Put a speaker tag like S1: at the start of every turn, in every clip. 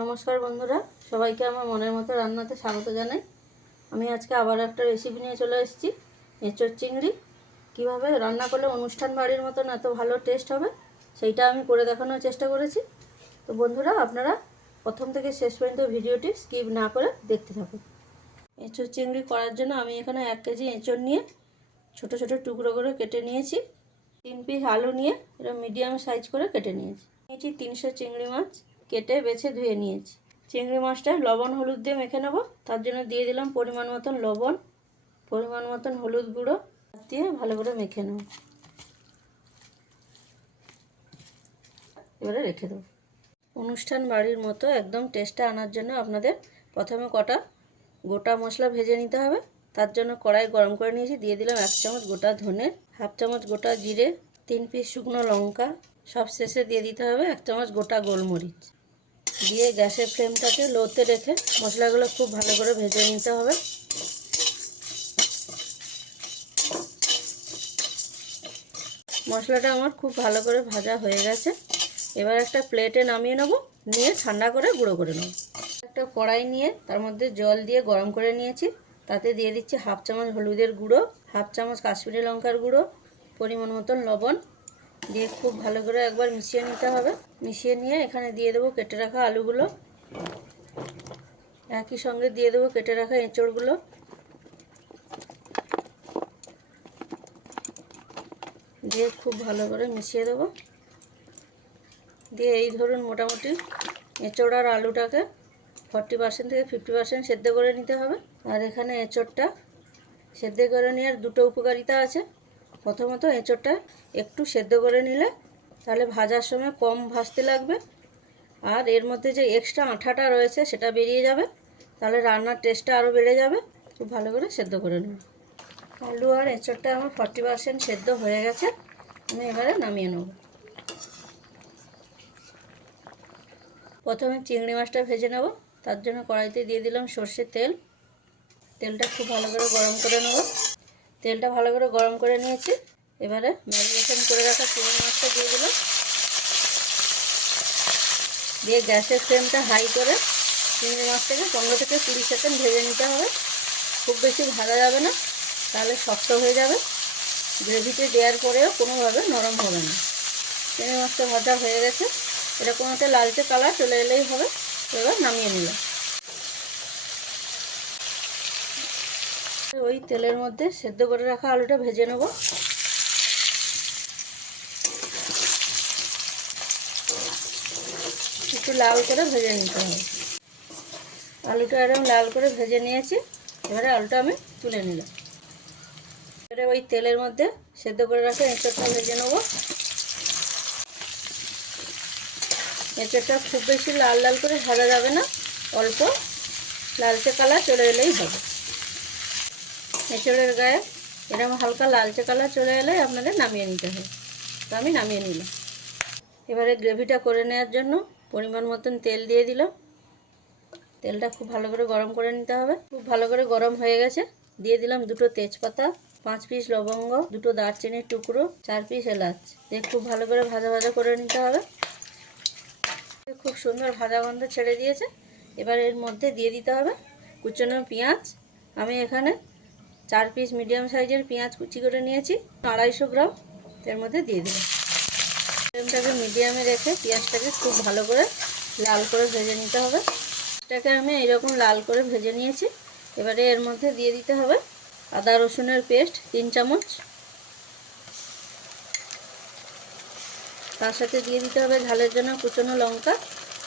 S1: নমস্কার বন্ধুরা, সবাইকে আমার মনের মতো রান্নাতে স্বাগত জানাই। আমি আজকে আবার একটা রেসিপি নিয়ে চলে এসেছি এঁচোড় চিংড়ি। কীভাবে রান্না করলে অনুষ্ঠান বাড়ির মতন এত ভালো টেস্ট হবে, সেইটা আমি করে দেখানোর চেষ্টা করেছি। তো বন্ধুরা, আপনারা প্রথম থেকে শেষ পর্যন্ত ভিডিওটি স্কিপ না করে দেখতে থাকুন। এঁচোড় চিংড়ি করার জন্য আমি এখানে এক কেজি এঁচোড় নিয়ে ছোট ছোট টুকরো করে কেটে নিয়েছি। তিন পিস আলু নিয়ে এটা মিডিয়াম সাইজ করে কেটে নিয়েছি। নিয়েছি তিনশো চিংড়ি মাছ। কেটে বেছে ধুয়ে নিয়েছি। চিংড়ি মাছটা লবণ, হলুদ দিয়ে মেখে নেব। তার জন্য দিয়ে দিলাম পরিমাণ মতন লবণ, পরিমাণ মতন হলুদ গুঁড়ো দিয়ে ভালো করে মেখে নেব। এবারে রেখে দেবো। অনুষ্ঠান বাড়ির মতো একদম টেস্টটা আনার জন্য আপনাদের প্রথমে কটা গোটা মশলা ভেজে নিতে হবে। তার জন্য কড়াই গরম করে নিয়েছি। দিয়ে দিলাম এক চামচ গোটা ধনে, হাফ চামচ গোটা জিরে, তিন পিস শুকনো লঙ্কা। সব শেষে দিয়ে দিতে হবে এক চামচ গোটা গোলমরিচ। দিয়ে গ্যাসের ফ্লেমটাকে লোতে রেখে মশলাগুলো খুব ভালো করে ভেজে নিতে হবে। মশলাটা আমার খুব ভালো করে ভাজা হয়ে গেছে। এবার একটা প্লেটে নামিয়ে নেব, নিয়ে ঠান্ডা করে গুঁড়ো করে নেব। একটা কড়াই নিয়ে তার মধ্যে জল দিয়ে গরম করে নিয়েছি। তাতে দিয়ে দিচ্ছি হাফ চামচ হলুদের গুঁড়ো, হাফ চামচ কাশ্মীরি লঙ্কার গুঁড়ো, পরিমাণ মতন লবণ দিয়ে খুব ভালো করে একবার মিশিয়ে নিতে হবে। মিশিয়ে নিয়ে এখানে দিয়ে দেবো কেটে রাখা আলুগুলো। একই সঙ্গে দিয়ে দেবো কেটে রাখা এঁচড়গুলো। দিয়ে খুব ভালো করে মিশিয়ে দেবো। দিয়ে এই ধরুন মোটামুটি এঁচড় আর আলুটাকে ফর্টি পার্সেন্ট থেকে ফিফটি পার্সেন্ট সেদ্ধ করে নিতে হবে। আর এখানে এঁচড়টা সেদ্ধ করে নেওয়ার দুটো উপকারিতা আছে। প্রথমত এঁচড়টা একটু সেদ্ধ করে নিলে তাহলে ভাজার সময় কম ভাজতে লাগবে। আর এর মধ্যে যে এক্সট্রা আঠাটা রয়েছে সেটা বেরিয়ে যাবে। তাহলে রান্নার টেস্টটা আরও বেড়ে যাবে। খুব ভালো করে সেদ্ধ করে নেব। আলু আর এঁচড়টা আমার ফর্টি পার্সেন্ট সেদ্ধ হয়ে গেছে। আমি এবারে নামিয়ে নেব। প্রথমে চিংড়ি মাছটা ভেজে নেব। তার জন্য কড়াইতে দিয়ে দিলাম সর্ষের তেল। তেলটা খুব ভালো করে গরম করে নেব। তেলটা ভালো করে গরম করে নিয়েছি। এবারে ম্যারিনেশন করে রাখা চিংড়ি মাছটা দিয়ে দিলাম। দিয়ে গ্যাসের ফ্লেমটা হাই করে চিংড়ি মাছটাকে পনেরো থেকে কুড়ি সেকেন্ড ভেজে নিতে হবে। খুব বেশি ভাজা যাবে না, তাহলে শক্ত হয়ে যাবে। গ্রেভিতে দেওয়ার পরেও কোনোভাবে নরম হবে না। চিংড়ি মাছটা ভাজা হয়ে গেছে। এরকম একটা লালচে কালার চলে এলেই হবে। এবার নামিয়ে নিলাম। ওই তেলের মধ্যে সেদ্ধ করে রাখা আলুটা ভেজে নেব। একটু লাল করে ভেজে নিতে হবে। আলুটা এরকম লাল করে ভেজে নিয়েছি, এবারে আলুটা আমি তুলে নিলাম। এবারে ওই তেলের মধ্যে সেদ্ধ করে রাখা এঁচড়টা ভেজে নেব। এঁচড়টা খুব বেশি লাল লাল করে ভাজা যাবে না, অল্প লালচে কালার চলে এলেই হবে। এঁচড়ের গায়ে এরকম হালকা লালচে কালার চলে এলে আপনাদের নামিয়ে নিতে হয়। তো আমি নামিয়ে নিলাম। এবারে গ্রেভিটা করে নেওয়ার জন্য পরিমাণ মতন তেল দিয়ে দিলাম। তেলটা খুব ভালো করে গরম করে নিতে হবে। খুব ভালো করে গরম হয়ে গেছে। দিয়ে দিলাম দুটো তেজপাতা, পাঁচ পিস লবঙ্গ, দুটো দারচিনির টুকরো, চার পিস এলাচ। দিয়ে খুব ভালো করে ভাজা ভাজা করে নিতে হবে। খুব সুন্দর ভাজা গন্ধ ছেড়ে দিয়েছে। এবার এর মধ্যে দিয়ে দিতে হবে কুচনো পেঁয়াজ। আমি এখানে চার পিস মিডিয়াম সাইজের পেঁয়াজ কুচি করে নিয়েছি, আড়াইশো গ্রাম। এর মধ্যে দিয়ে দিলাম ফ্লেমটাকে মিডিয়ামে রেখে পেঁয়াজটাকে খুব ভালো করে লাল করে ভেজে নিতে হবে। এটাকে আমি এইরকম লাল করে ভেজে নিয়েছি। এবারে এর মধ্যে দিয়ে দিতে হবে আদা রসুনের পেস্ট তিন চামচ। তার সাথে দিয়ে দিতে হবে ঝালের জন্য কুচনো লঙ্কা।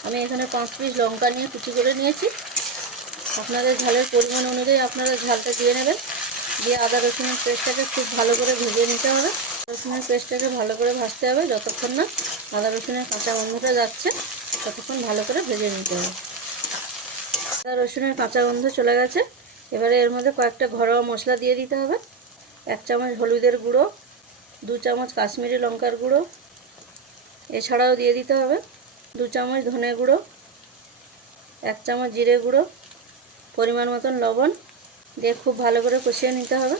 S1: আমি এখানে পাঁচ পিস লঙ্কা নিয়ে কুচি করে নিয়েছি। আপনাদের ঝালের পরিমাণ অনুযায়ী আপনারা ঝালটা দিয়ে নেবেন। দিয়ে আদা রসুনের পেস্টটাকে খুব ভালো করে ভেজে নিতে হবে। রসুনের পেস্টটাকে ভালো করে ভাজতে হবে যতক্ষণ না আদা রসুনের কাঁচা গন্ধটা যাচ্ছে, ততক্ষণ ভালো করে ভেজে নিতে হবে। আদা রসুনের কাঁচা গন্ধ চলে গেছে। এবারে এর মধ্যে কয়েকটা ঘরোয়া মশলা দিয়ে দিতে হবে। এক চামচ হলুদের গুঁড়ো, দু চামচ কাশ্মীরি লঙ্কার গুঁড়ো, এছাড়াও দিয়ে দিতে হবে দু চামচ ধনে গুঁড়ো, এক চামচ জিরে গুঁড়ো, পরিমাণ মতন লবণ দিয়ে খুব ভালো করে কষিয়ে নিতে হবে।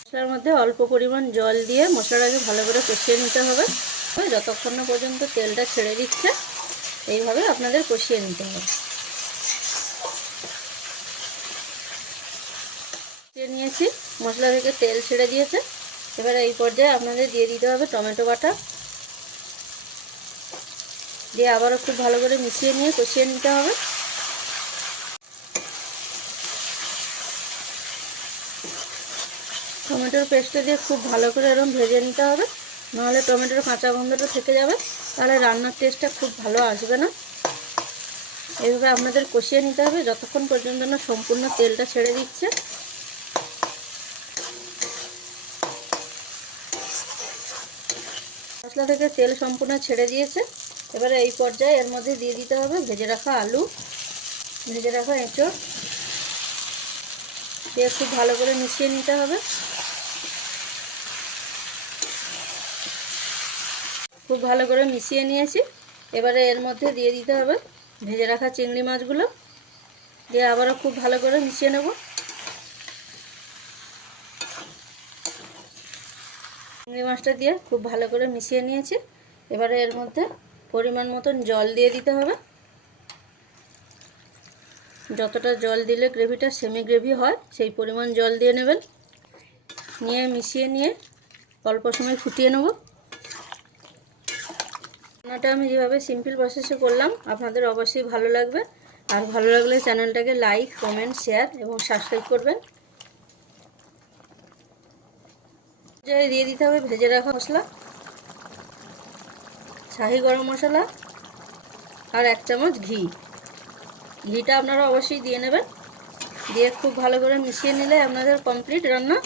S1: মশলার মধ্যে অল্প পরিমাণ জল দিয়ে মশলাটাকে ভালো করে কষিয়ে নিতে হবে। যতক্ষণ না পর্যন্ত তেলটা ছেড়ে দিচ্ছে, এইভাবে আপনাদের কষিয়ে নিতে হবে। নিয়েছি, মশলা থেকে তেল ছেড়ে দিয়েছে। এবারে এই পর্যায়ে আপনাদের দিয়ে দিতে হবে টমেটো বাটা। দিয়ে আবারও খুব ভালো করে মিশিয়ে নিয়ে কষিয়ে নিতে হবে। টমেটোর পেস্টটা দিয়ে খুব ভালো করে এরকম ভেজে নিতে হবে। নাহলে টমেটোর কাঁচা গন্ধটা থেকে যাবে। তাহলে রান্নার টেস্টটা খুব ভালো আসবে না। এইভাবে আপনাদের কষিয়ে নিতে হবে। যতক্ষণ পর্যন্ত না সম্পূর্ণ তেলটা ছেড়ে দিচ্ছে। মশলা থেকে তেল সম্পূর্ণ ছেড়ে দিয়েছে। এবারে এই পর্যায়ে এর মধ্যে দিয়ে দিতে হবে ভেজে রাখা আলু, ভেজে রাখা এঁচড় দিয়ে খুব ভালো করে মিশিয়ে নিতে হবে। খুব ভালো করে মিশিয়ে নিয়েছি। এবারে এর মধ্যে দিয়ে দিতে হবে ভেজে রাখা চিংড়ি মাছগুলো। দিয়ে আবারও খুব ভালো করে মিশিয়ে নেব। চিংড়ি মাছটা দিয়ে খুব ভালো করে মিশিয়ে নিয়েছি। এবারে এর মধ্যে পরিমাণ মতন জল দিয়ে দিতে হবে। যতটা জল দিলে গ্রেভিটা সেমি গ্রেভি হয়, সেই পরিমাণ জল দিয়ে নেবেন। নিয়ে মিশিয়ে নিয়ে অল্প সময় ফুটিয়ে নেব। রান্নাটা আমি যেভাবে সিম্পল প্রসেসে করলাম, আপনাদের অবশ্যই ভালো লাগবে। আর ভালো লাগলে চ্যানেলটাকে লাইক কমেন্ট শেয়ার এবং সাবস্ক্রাইব করবেন। দিয়ে দিতে হবে ভেজে রাখা মশলা, শাহি গরম মশলা, আর এক চামচ ঘি। ঘিটা আপনারা অবশ্যই দিয়ে নেবেন। দিয়ে খুব ভালো করে মিশিয়ে নিলে আপনাদের কমপ্লিট রান্না।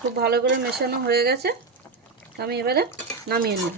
S1: খুব ভালো করে মেশানো হয়ে গেছে। আমি এবারে নামিয়ে নেব।